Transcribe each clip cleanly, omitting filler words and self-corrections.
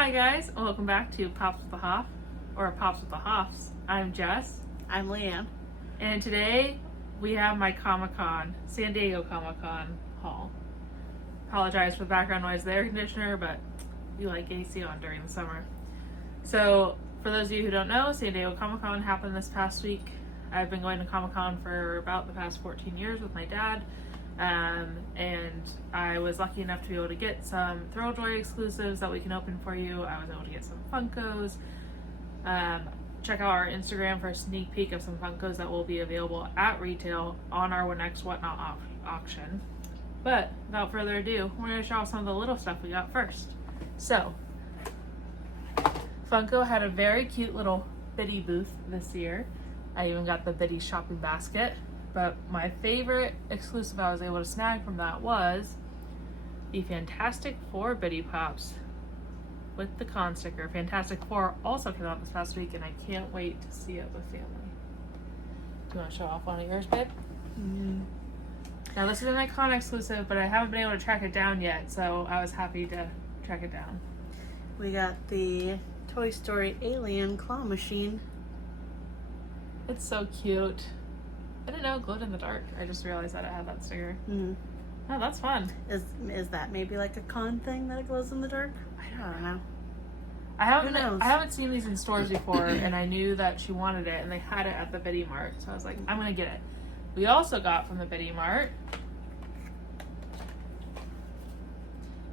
Hi guys, welcome back to Pops with the Hoff, or Pops with the Hoffs. I'm Jess. I'm Leanne. And today we have my Comic-Con, San Diego Comic-Con haul. Apologize for the background noise of the air conditioner, but we like AC on during the summer. So, for those of you who don't know, San Diego Comic-Con happened this past week. I've been going to Comic-Con for about the past 14 years with my dad. And I was lucky enough to be able to get some Thrilljoys exclusives that we can open for you. I was able to get some Funkos. Check out our Instagram for a sneak peek of some Funkos that will be available at retail on our Next Whatnot auction. But without further ado, we're going to show off some of the little stuff we got first. So, Funko had a very cute little Biddy booth this year. I even got the Biddy shopping basket. But my favorite exclusive I was able to snag from that was the Fantastic Four Biddy Pops with the con sticker. Fantastic Four also came out this past week, and I can't wait to see it with family. Do you want to show off one of yours, babe? Mm-hmm. Now this is an Icon exclusive, but I haven't been able to track it down yet, so I was happy to track it down. We got the Toy Story Alien claw machine. It's so cute. I didn't know it glowed in the dark. I just realized that it had that sticker. Mm-hmm. Oh, that's fun. Is that maybe like a con thing that it glows in the dark? I don't know. I Who knows? haven't seen these in stores before, and I knew that she wanted it, and they had it at the Biddy Mart, so I was like, I'm gonna get it. We also got from the Biddy Mart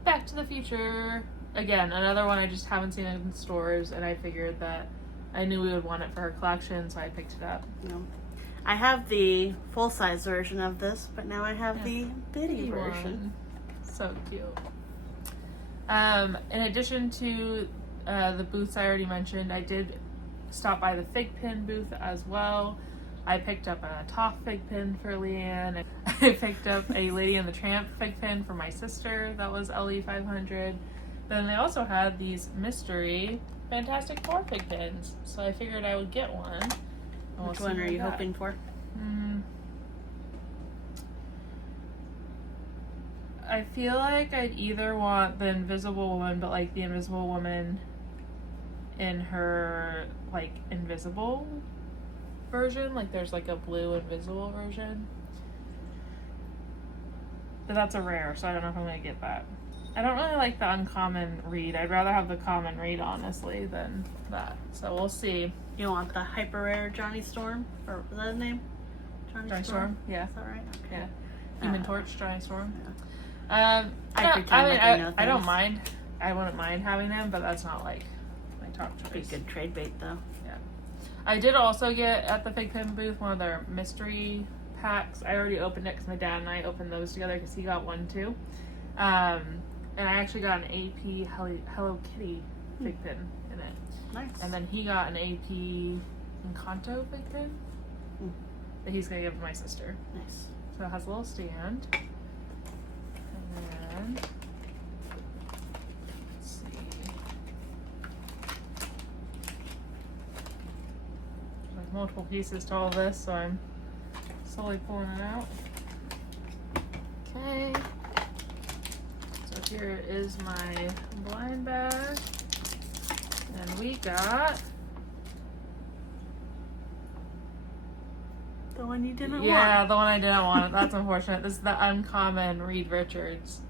Back to the Future. Again, another one I just haven't seen in stores, and I figured that I knew we would want it for her collection, so I picked it up. No. I have the full-size version of this, but now I have the Biddy version. So cute. In addition to the booths I already mentioned, I did stop by the Fig Pin booth as well. I picked up a Toph Fig Pin for Leanne. I picked up a Lady and the Tramp Fig Pin for my sister. That was LE 500. Then they also had these mystery Fantastic Four Fig Pins, so I figured I would get one. Which one are you hoping for? I feel like I'd either want the Invisible Woman, but like the Invisible Woman in her like invisible version. Like there's like a blue invisible version. But that's a rare, so I don't know if I'm gonna get that. I don't really like the uncommon read. I'd rather have the common read, honestly, than that. So we'll see. You want the hyper rare Johnny Storm? Or is that his name? Johnny Storm? Yeah. Is that right? Okay. Yeah. Human Torch, Johnny Storm. Yeah. I don't mind. I wouldn't mind having him, but that's not like my top choice. Be good trade bait though. Yeah. I did also get at the Fig Pin booth one of their mystery packs. I already opened it because my dad and I opened those together because he got one too. And I actually got an AP Hello Kitty Fig Pin in it. Nice. And then he got an AP Encanto Fig Pin that he's going to give to my sister. Nice. So it has a little stand. And then, let's see. There's like multiple pieces to all this, so I'm slowly pulling it out. Okay. So here is my blind bag. And we got the one you didn't want. Yeah, the one I didn't want. That's unfortunate. This is the uncommon Reed Richards,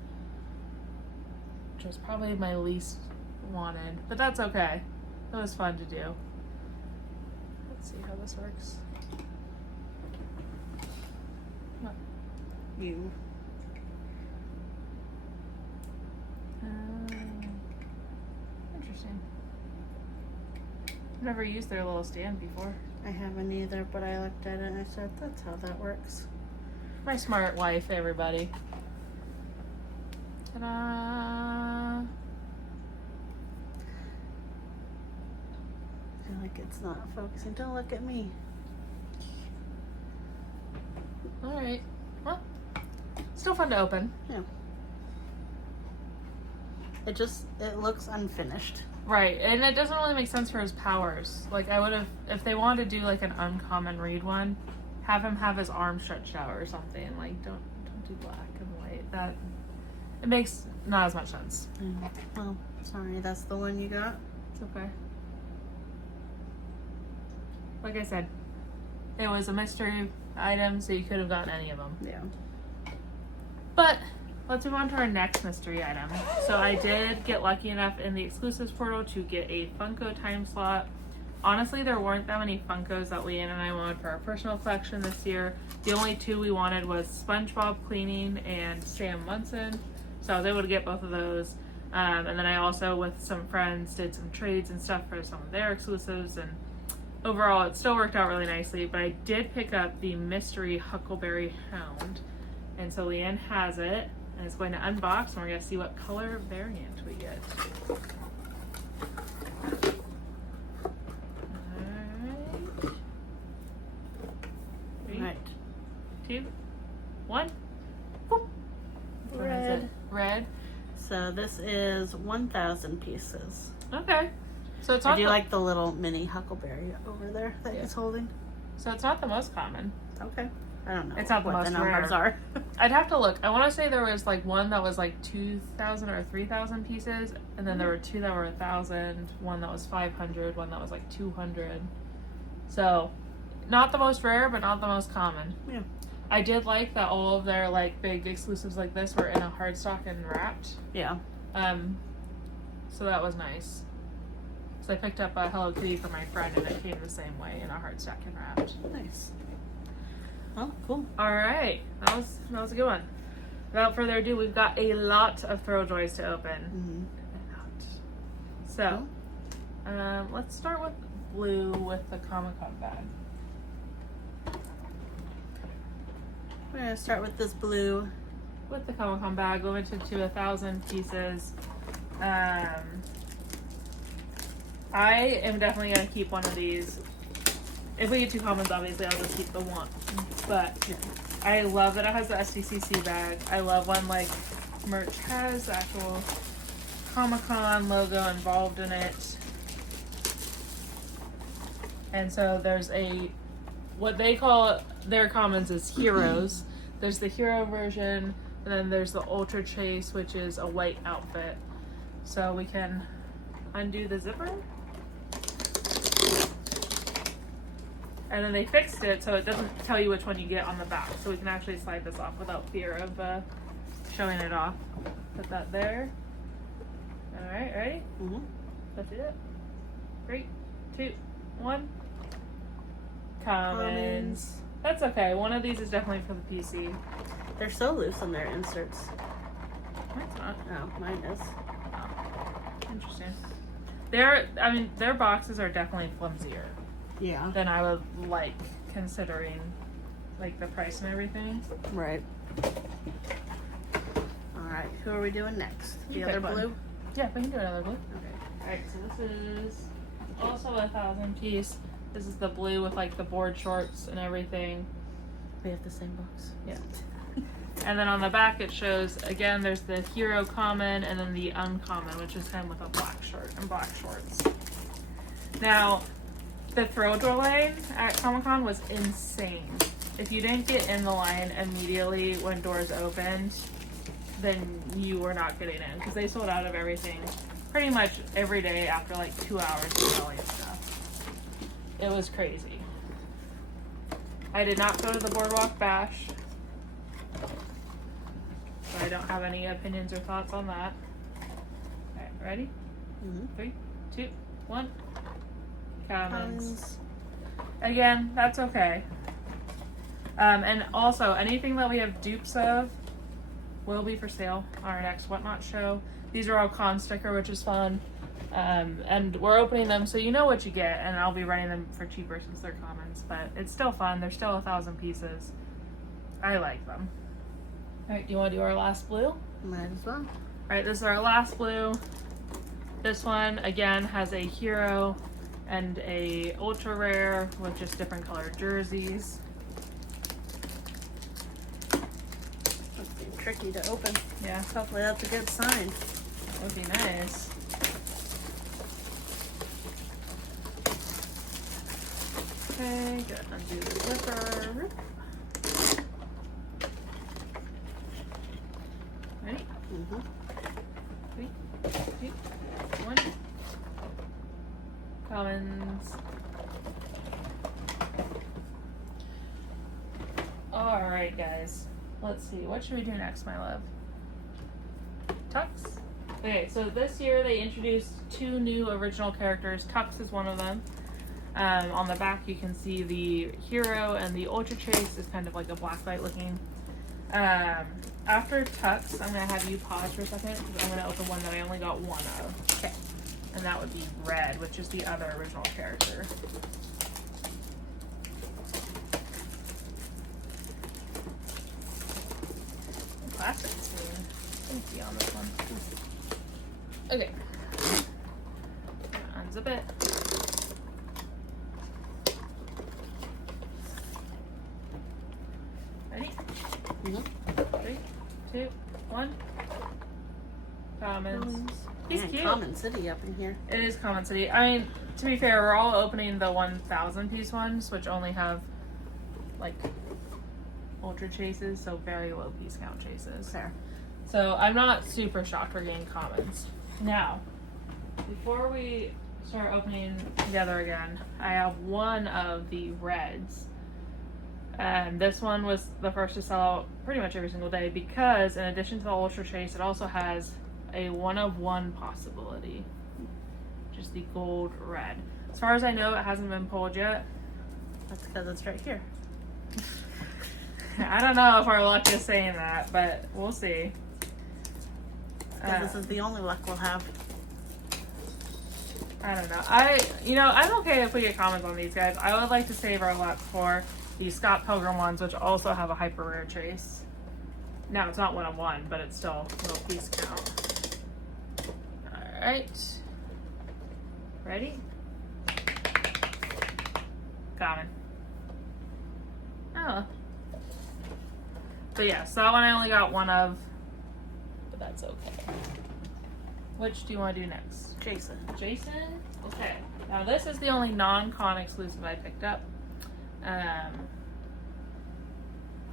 which was probably my least wanted, but that's okay. It was fun to do. Let's see how this works. You. Interesting. I've never used their little stand before. I haven't either, but I looked at it and I said, that's how that works. My smart wife, everybody. Ta-da! I feel like it's not focusing. Don't look at me. Alright. Well, still fun to open. Yeah. It looks unfinished. Right, and it doesn't really make sense for his powers. Like, I would have, if they wanted to do like an uncommon read one, have him have his arm shut or something. Like, don't do black and white. That, it makes not as much sense. Well, Sorry, that's the one you got? It's okay. Like I said, it was a mystery item, so you could have gotten any of them. Yeah. But let's move on to our next mystery item. So I did get lucky enough in the exclusives portal to get a Funko time slot. Honestly, there weren't that many Funkos that Leanne and I wanted for our personal collection this year. The only two we wanted was SpongeBob Cleaning and Sam Munson. So I was able to get both of those. And then I also, with some friends, did some trades and stuff for some of their exclusives. And overall, it still worked out really nicely. But I did pick up the Mystery Huckleberry Hound. And so Leanne has it. And it's going to unbox. And we're going to see what color variant we get. Right. 2, 1. Boop. Red. Red. So this is 1,000 pieces. Okay. So it's I not do the, like the little mini huckleberry over there that he's holding. so it's not the most common. Okay. I don't know It's not the what most the numbers rare. are. I'd have to look. I want to say there was like one that was like 2,000 or 3,000 pieces, and then there were two that were 1,000, one that was 500, one that was like 200. So, not the most rare, but not the most common. Yeah. I did like that all of their like big exclusives like this were in a hardstock and wrapped. Yeah. So that was nice. So I picked up a Hello Kitty for my friend, and it came the same way in a hardstock and wrapped. Nice. Oh, cool. All right, that was a good one. Without further ado, we've got a lot of Thrilljoys to open. Mm-hmm. So, let's start with blue with the Comic-Con bag. We're going to start with this blue. With the Comic-Con bag, limited to 1,000 pieces. I am definitely going to keep one of these. If we get two commons, obviously I'll just keep the one. But Yeah. I love that it has the SDCC bag. I love when like merch has the actual Comic-Con logo involved in it. And so there's what they call their commons is heroes. There's the hero version, and then there's the Ultra Chase, which is a white outfit. So we can undo the zipper. And then they fixed it so it doesn't tell you which one you get on the back. So we can actually slide this off without fear of showing it off. Put that there. Alright, ready? Mm-hmm. That's it. 3, 2, 1. Commons. That's okay. One of these is definitely for the PC. They're so loose on their inserts. Mine's not. Oh, mine is. Oh, interesting. Their boxes are definitely flimsier Yeah. than I would like, considering like the price and everything. Right. Alright, who are we doing next? The You other pick one. blue? Yeah, we can do another blue. Okay. Alright, so this is also 1,000 piece. This is the blue with like the board shorts and everything. We have the same box. Yeah. And then on the back it shows, again, there's the hero common and then the uncommon, which is him with a black shirt and black shorts. Now, the Thrilljoy line at Comic-Con was insane. If you didn't get in the line immediately when doors opened, then you were not getting in, because they sold out of everything pretty much every day after like 2 hours of selling stuff. It was crazy. I did not go to the Boardwalk Bash, so I don't have any opinions or thoughts on that. Alright, ready? Mm-hmm. 3, 2, 1. Commons. Again, that's okay. And also, anything that we have dupes of will be for sale on our next Whatnot show. These are all con sticker, which is fun. And we're opening them so you know what you get, and I'll be running them for cheaper since they're commons. But it's still fun. They're still 1,000 pieces. I like them. Alright, do you want to do our last blue? Might as well. Alright, this is our last blue. This one, again, has a hero and a ultra rare with just different colored jerseys. That's being tricky to open. Yeah, Hopefully that's a good sign. that would be nice. Okay, good. Undo the zipper. Ready? Mm-hmm. 3, 2, Commons. Alright, guys. Let's see. What should we do next, my love? Tux? Okay, so this year they introduced 2 new original characters. Tux is one of them. On the back you can see the hero, and the Ultra Chase is kind of like a blacklight looking. After Tux, I'm going to have you pause for a second because I'm going to open one that I only got one of. Okay. And that would be Red, which is the other original character. Plastic screen. Thank you on this one. Okay. Unzip it. Ready? Mm-hmm. 3, 2, 1. Commons. He's Man, cute. Common City up in here. It is Common City. I mean, to be fair, we're all opening the 1,000 piece ones, which only have like ultra chases, so very low piece count chases. Fair. So I'm not super shocked we're getting commons. Now, before we start opening together again, I have one of the reds. And this one was the first to sell out pretty much every single day because in addition to the ultra chase, it also has a 1 of 1 possibility, which is the gold red. As far as I know, it hasn't been pulled yet. That's because it's right here. I don't know if our luck is saying that, but we'll see. This is the only luck we'll have. I don't know. I'm okay if we get comments on these guys. I would like to save our luck for the Scott Pilgrim ones, which also have a hyper rare trace. Now it's not 1 of 1, but it's still low piece count. Alright. Ready? Common. Oh. But yeah, so that one I only got one of, but that's okay. Which do you want to do next? Jason. Jason? Okay. Now this is the only non-con exclusive I picked up.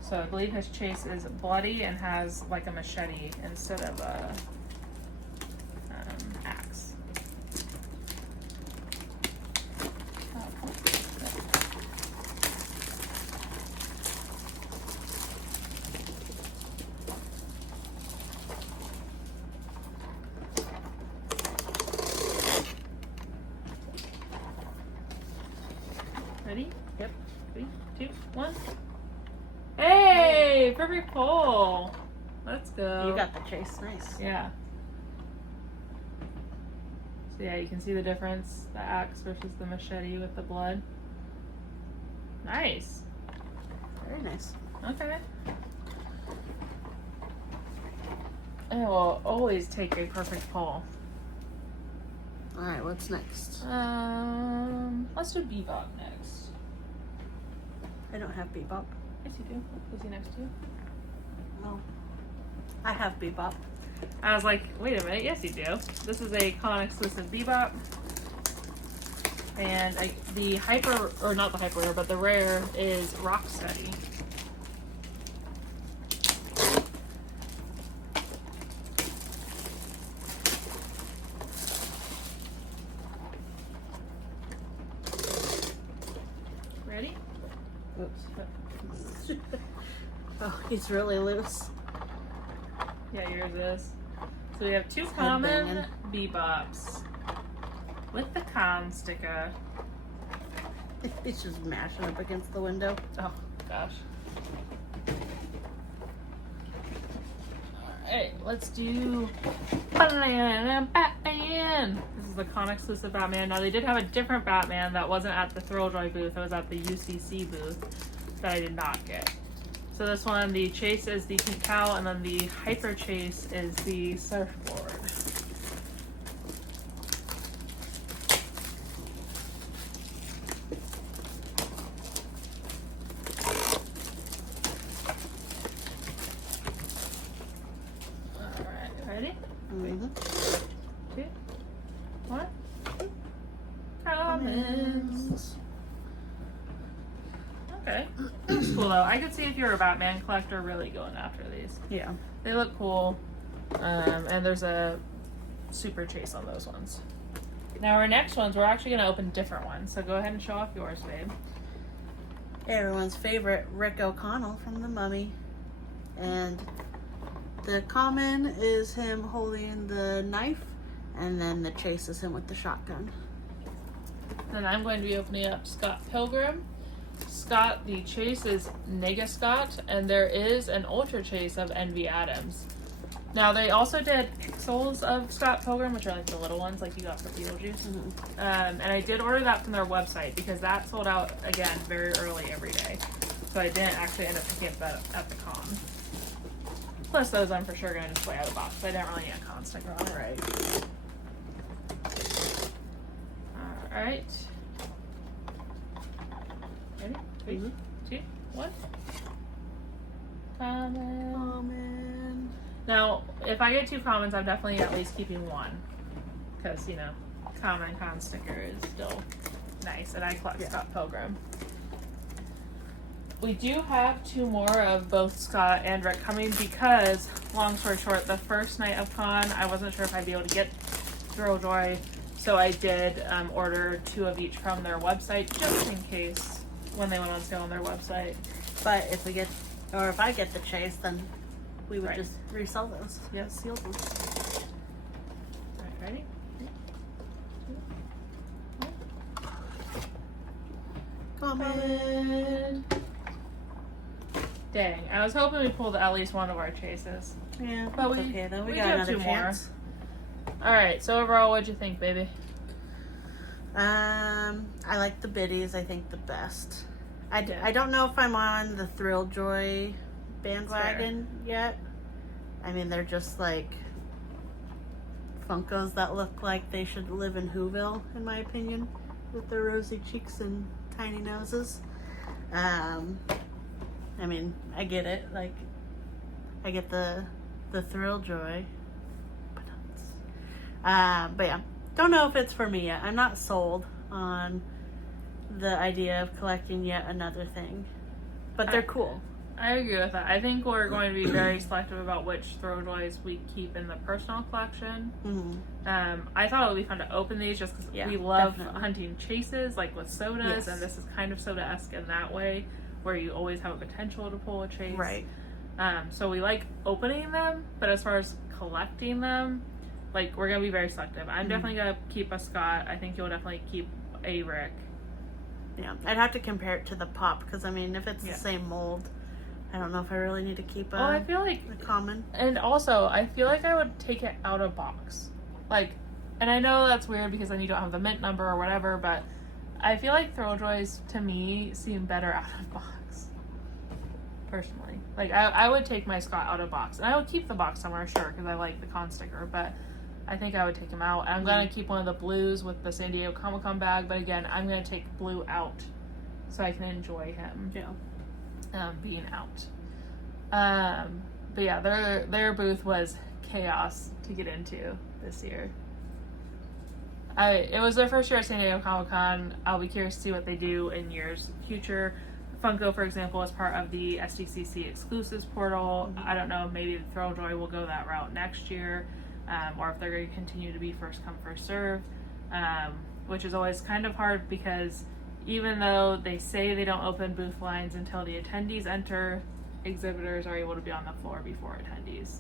So I believe his chase is bloody and has like a machete instead of a axe. Ready? Yep. 3, 2, 1. Hey! Perfect pull! Let's go. You got the chase. Nice. Yeah. So yeah, you can see the difference. The axe versus the machete with the blood. Nice. Very nice. Okay. I will always take a perfect pull. Alright, what's next? Let's do Bebop next. I don't have Bebop. Yes, you do. Is he next to you? No. I have Bebop. I was like, wait a minute. Yes, you do. This is a con exclusive Bebop. And the hyper, or not the hyper rare, but the rare is Rocksteady. Ready? Oops. Oh, he's really loose. Yeah, yours is. So we have 2 It's common headbanging. Bebops with the con sticker. He's just mashing up against the window. Oh gosh. Alright, let's do Batman. This is the con exclusive Batman. Now they did have a different Batman that wasn't at the Thrilljoy booth, it was at the UCC booth that I did not get. So this one, the chase is the pink cow, and then the hyper chase is the surfboard. Alright, ready? Mm-hmm. 2, 1. Commons. Okay. It's cool though. I could see if you're a Batman collector really going after these. Yeah. They look cool. And there's a super chase on those ones. Now our next ones, we're actually going to open different ones. So go ahead and show off yours, babe. Everyone's favorite, Rick O'Connell from The Mummy. And the common is him holding the knife, and then the chase is him with the shotgun. Then I'm going to be opening up Scott Pilgrim. Scott, the chase is Nega Scott, and there is an ultra chase of Envy Adams. Now they also did pixels of Scott Pilgrim, which are like the little ones like you got for Beetlejuice. Mm-hmm. And I did order that from their website because that sold out again very early every day. So I didn't actually end up picking it up at the con. Plus those I'm for sure going to display out of the box. I didn't really need a con sticker on it. Right. Alright. Ready? 3, 2, 1. Common. Now, if I get 2 commons, I'm definitely at least keeping 1. Because, you know, common con sticker is still nice. And I collect Scott Pilgrim. We do have 2 more of both Scott and Rick coming because, long story short, the first night of con, I wasn't sure if I'd be able to get Thrilljoy. So I did order 2 of each from their website just in case when they went on sale on their website. But if we get, or if I get the chase, then we would Right. just resell those. Yep. Seal them. Alright, ready? 3, 2, 1. Common. Dang, I was hoping we pulled at least one of our chases. Yeah, But that's okay though. We we got do have another 2 more. chance. Alright, so overall, what'd you think, baby? I like the biddies. I think the best. Yeah. I don't know if I'm on the Thrilljoy bandwagon yet. I mean, they're just like Funkos that look like they should live in Whoville, in my opinion, with their rosy cheeks and tiny noses. I mean, I get it. Like, I get the Thrilljoy. But yeah, don't know if it's for me yet. I'm not sold on the idea of collecting yet another thing, but they're cool. I agree with that. I think we're going to be very selective about which Thrilljoys we keep in the personal collection. Mm-hmm. I thought it would be fun to open these just because Yeah, we love definitely. hunting chases, like with sodas, Yes. and this is kind of soda-esque in that way, where you always have a potential to pull a chase. Right. So we like opening them, but as far as collecting them, like we're gonna be very selective. I'm definitely gonna keep a Scott. I think you'll definitely keep a Rick. Yeah, I'd have to compare it to the pop because I mean, if it's Yeah. the same mold, I don't know if I really need to keep a, Well, I feel like, a common. and also I feel like I would take it out of box, like, and I know that's weird because then you don't have the mint number or whatever, but I feel like Thrilljoys to me seem better out of box. Personally, like I would take my Scott out of box, and I would keep the box somewhere, sure, because I like the con sticker, but I think I would take him out. And I'm gonna keep one of the blues with the San Diego Comic-Con bag, but again, I'm gonna take blue out so I can enjoy him being out. But yeah, their booth was chaos to get into this year. It was their first year at San Diego Comic-Con. I'll be curious to see what they do in years future. Funko, for example, is part of the SDCC exclusives portal. I don't know, maybe the Thrilljoy will go that route next year, or if they're going to continue to be first come, first serve, which is always kind of hard because even though they say they don't open booth lines until the attendees enter, exhibitors are able to be on the floor before attendees.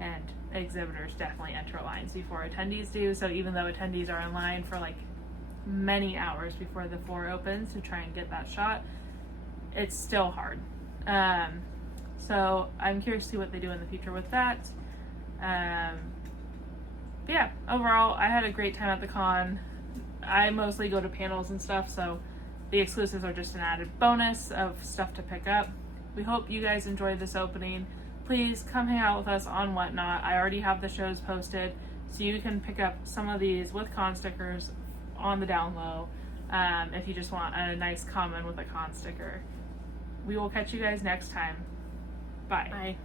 And exhibitors definitely enter lines before attendees do, so even though attendees are in line for like many hours before the floor opens to try and get that shot, it's still hard. So I'm curious to see what they do in the future with that. But yeah, overall, I had a great time at the con. I mostly go to panels and stuff, so the exclusives are just an added bonus of stuff to pick up. We hope you guys enjoyed this opening. Please come hang out with us on Whatnot. I already have the shows posted, so you can pick up some of these with con stickers on the down low if you just want a nice common with a con sticker. We will catch you guys next time. Bye. Bye.